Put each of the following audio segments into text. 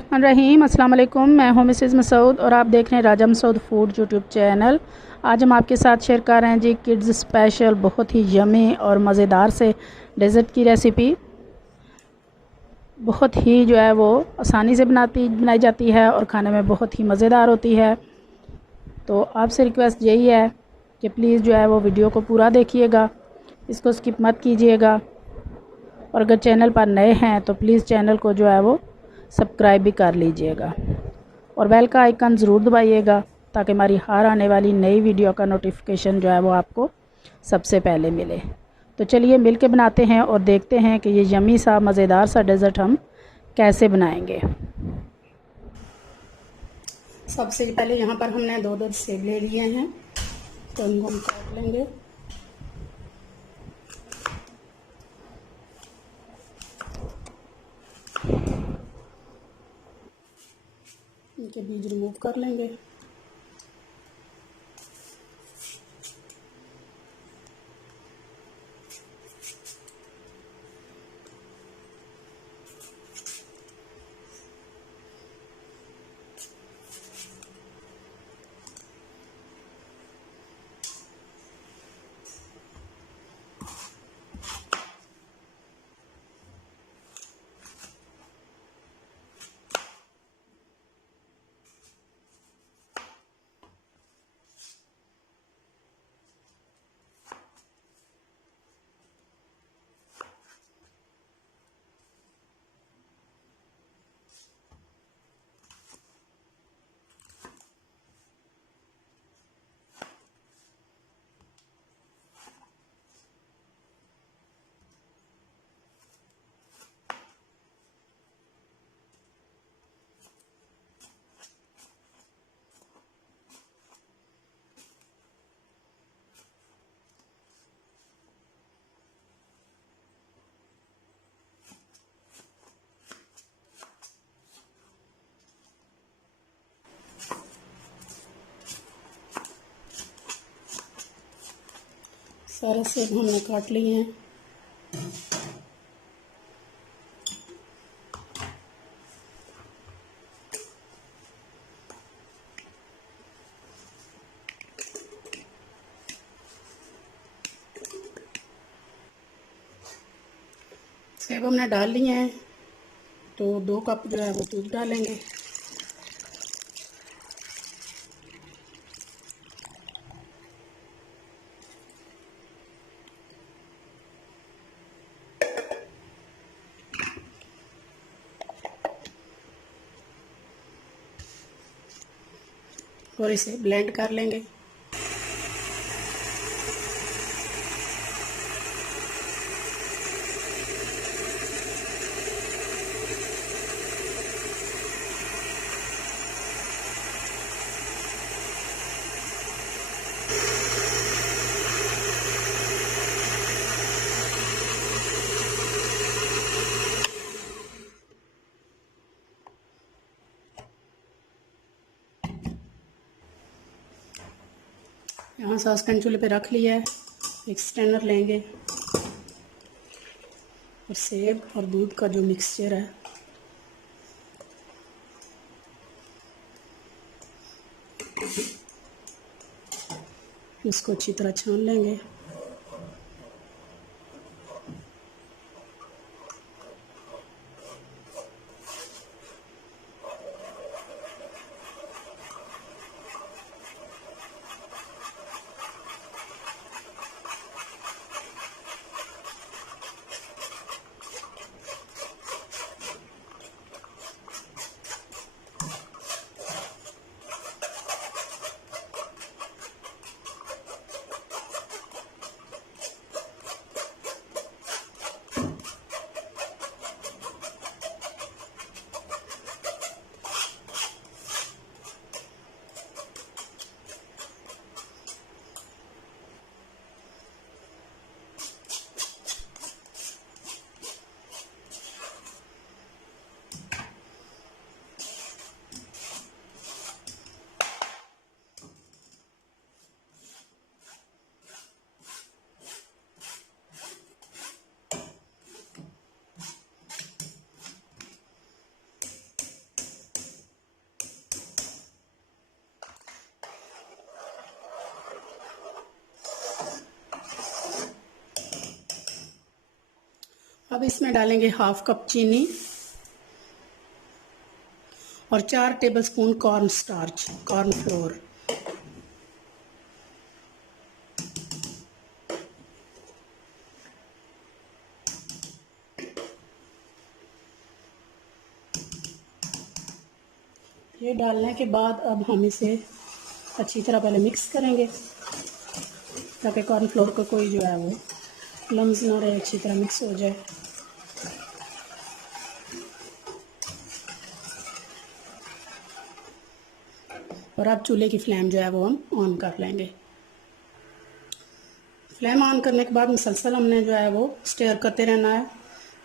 रहीम अस्सलाम वालेकुम। मैं हूं मिसेज़ मसूद और आप देख रहे हैं राजा मसूद फूड यूट्यूब चैनल। आज हम आपके साथ शेयर कर रहे हैं जी किड्स स्पेशल बहुत ही यमी और मज़ेदार से डेज़र्ट की रेसिपी। बहुत ही जो है वो आसानी से बनाई जाती है और खाने में बहुत ही मज़ेदार होती है। तो आपसे रिक्वेस्ट यही है कि प्लीज़ जो है वो वीडियो को पूरा देखिएगा, इसको स्किप मत कीजिएगा। और अगर चैनल पर नए हैं तो प्लीज़ चैनल को जो है वो सब्सक्राइब भी कर लीजिएगा और बेल का आइकन ज़रूर दबाइएगा ताकि हमारी हर आने वाली नई वीडियो का नोटिफिकेशन जो है वो आपको सबसे पहले मिले। तो चलिए मिल के बनाते हैं और देखते हैं कि ये यमी सा मज़ेदार सा डेज़र्ट हम कैसे बनाएंगे। सबसे पहले यहाँ पर हमने दो सेब ले लिए हैं, तो इनको हम काट लेंगे। इनके बीज रिमूव कर लेंगे। सारे सेब हमने काट लिए हैं। सेब हमने डाल लिए हैं, तो 2 कप जो है वो दूध डालेंगे। और इसे ब्लेंड कर लेंगे। यहाँ सॉसपैन चूल्हे पे रख लिया है। एक स्ट्रेनर लेंगे और सेब और दूध का जो मिक्सचर है इसको अच्छी तरह छान लेंगे। अब इसमें डालेंगे हाफ कप चीनी और 4 tablespoon corn starch, corn flour. ये डालने के बाद अब हम इसे अच्छी तरह पहले मिक्स करेंगे ताकि कॉर्नफ्लोर का कोई जो है वो लम्स ना रहे, अच्छी तरह मिक्स हो जाए। और अब चूल्हे की फ्लेम जो है वो हम ऑन कर लेंगे। फ्लेम ऑन करने के बाद मुसलसल हमने जो है वो स्टेयर करते रहना है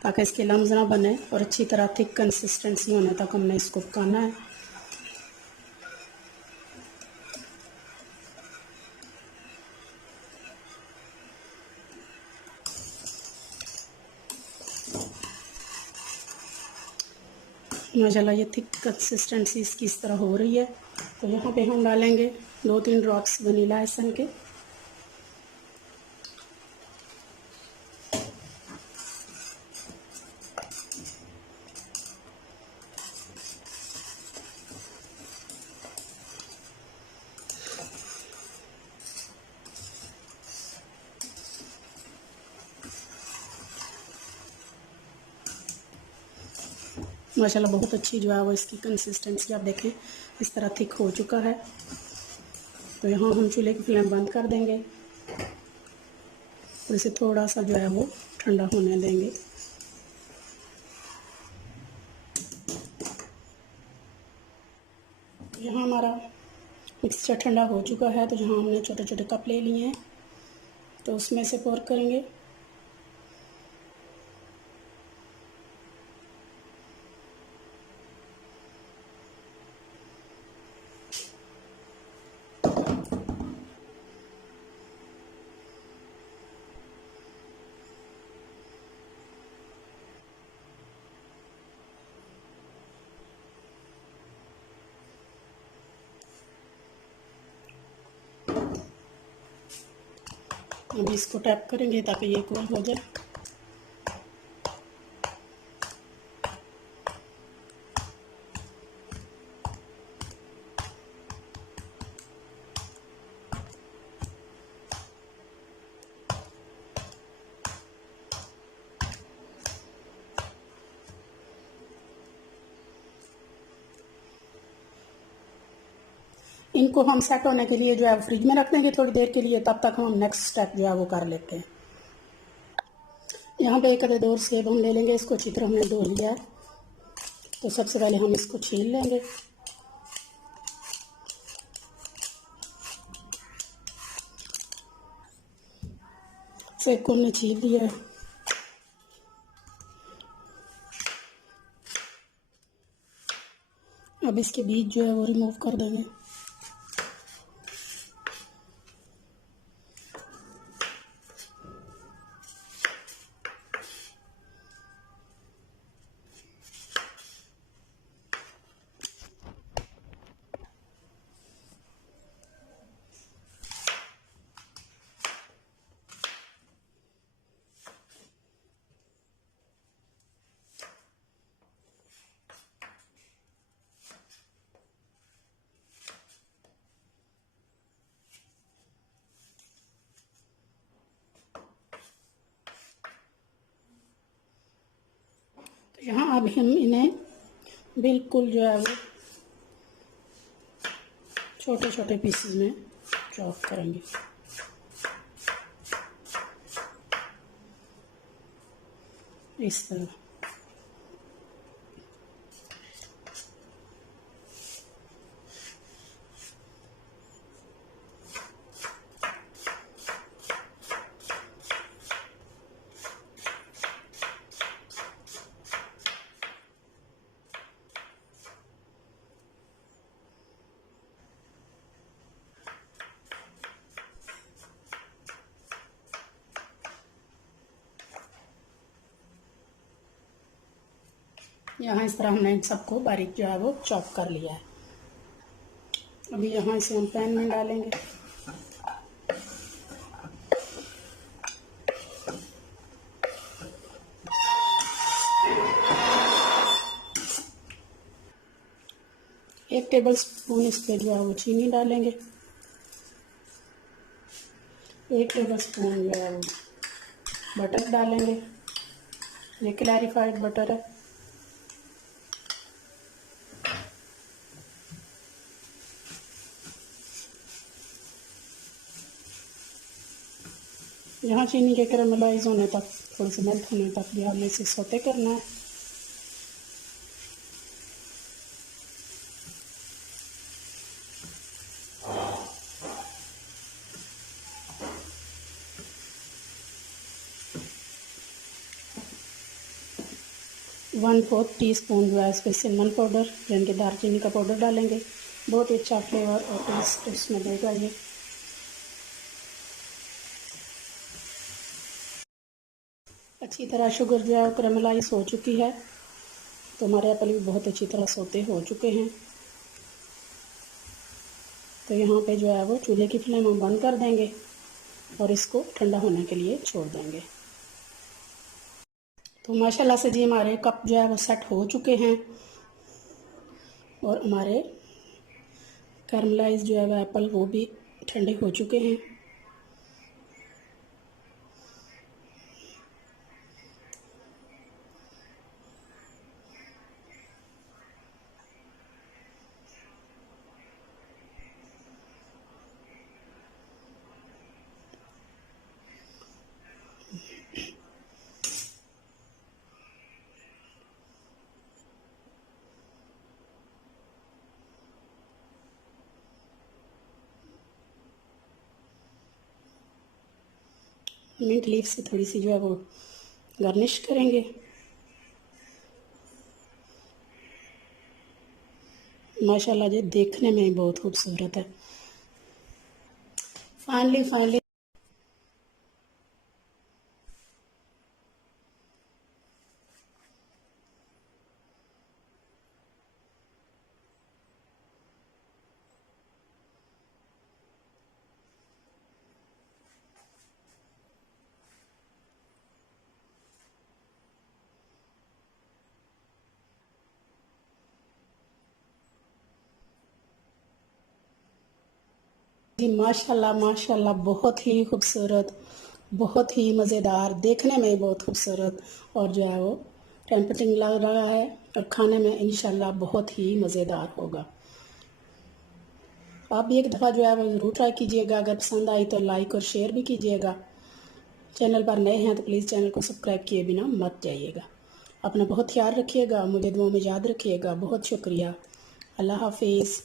ताकि इसके लम्स ना बने और अच्छी तरह थिक कंसिस्टेंसी होने तक हमने इसको पकाना है। माशाल्लाह ये थिक कंसिस्टेंसी इसकी इस तरह हो रही है। तो यहाँ पे हम डालेंगे 2-3 ड्रॉप्स वनीला एसेंस के। माशाल्लाह बहुत अच्छी जो है वो इसकी कंसिस्टेंसी आप देखें इस तरह थिक हो चुका है। तो यहाँ हम चूल्हे की फ्लेम बंद कर देंगे और इसे थोड़ा सा जो है वो ठंडा होने देंगे। यहाँ हमारा मिक्सचर ठंडा हो चुका है। तो जहाँ हमने छोटे छोटे कप ले लिए हैं तो उसमें से पोर करेंगे। अभी इसको टैप करेंगे ताकि ये कूल हो जाए। इनको हम सेट होने के लिए जो है फ्रिज में रख देंगे थोड़ी देर के लिए। तब तक हम नेक्स्ट स्टेप जो है वो कर लेते हैं। यहाँ पे एक अदर 2 सेब हम ले लेंगे। इसको अच्छी तरह हमने धो लिया है। तो सबसे पहले हम इसको छील लेंगे। सेब को हमने छील लिया है। अब इसके बीज जो है वो रिमूव कर देंगे। तो यहाँ अब हम इन्हें बिल्कुल जो है वो छोटे छोटे पीसेस में चॉप करेंगे। इस तरह यहाँ इस तरह हमने सबको बारीक जो है वो चॉप कर लिया है। अभी यहाँ इसे हम पैन में डालेंगे। 1 टेबल स्पून इस पर जो है वो चीनी डालेंगे। 1 टेबल स्पून जो है वो बटर डालेंगे। ये क्लैरिफाइड बटर है। यहाँ चीनी के कैरामलाइज होने तक, थोड़ी सी मेल्ट होने तक भी हमने इसे सौते करना है। वन फोर्थ टी स्पून जो है इस पर सिनेमन पाउडर यानी कि दालचीनी का पाउडर डालेंगे। बहुत ही अच्छा फ्लेवर और टेस्ट इसमें देगा ये। अच्छी तरह शुगर जो है कैरामलाइज हो चुकी है, तो हमारे एप्पल भी बहुत अच्छी तरह सौते हो चुके हैं। तो यहाँ पे जो है वो चूल्हे की फ्लेम हम बंद कर देंगे और इसको ठंडा होने के लिए छोड़ देंगे। तो माशाल्लाह से जी हमारे कप जो है वो सेट हो चुके हैं और हमारे कैरामलाइज जो है वो एप्पल वो भी ठंडे हो चुके हैं। मिंट लीफ से थोड़ी सी जो है वो गार्निश करेंगे। माशाल्लाह जी देखने में ही बहुत खूबसूरत है। फाइनली जी माशाल्लाह बहुत ही खूबसूरत, बहुत ही मज़ेदार, देखने में ही बहुत खूबसूरत और जो है वो टेम्पटिंग लग रहा है और खाने में इंशाल्लाह बहुत ही मज़ेदार होगा। आप भी एक दफ़ा जो है वो ज़रूर ट्राई कीजिएगा। अगर पसंद आई तो लाइक और शेयर भी कीजिएगा। चैनल पर नए हैं तो प्लीज़ चैनल को सब्सक्राइब किए बिना मत जाइएगा। अपना बहुत ख्याल रखिएगा, मुझे दुआ में याद रखिएगा। बहुत शुक्रिया। अल्लाह हाफिज़।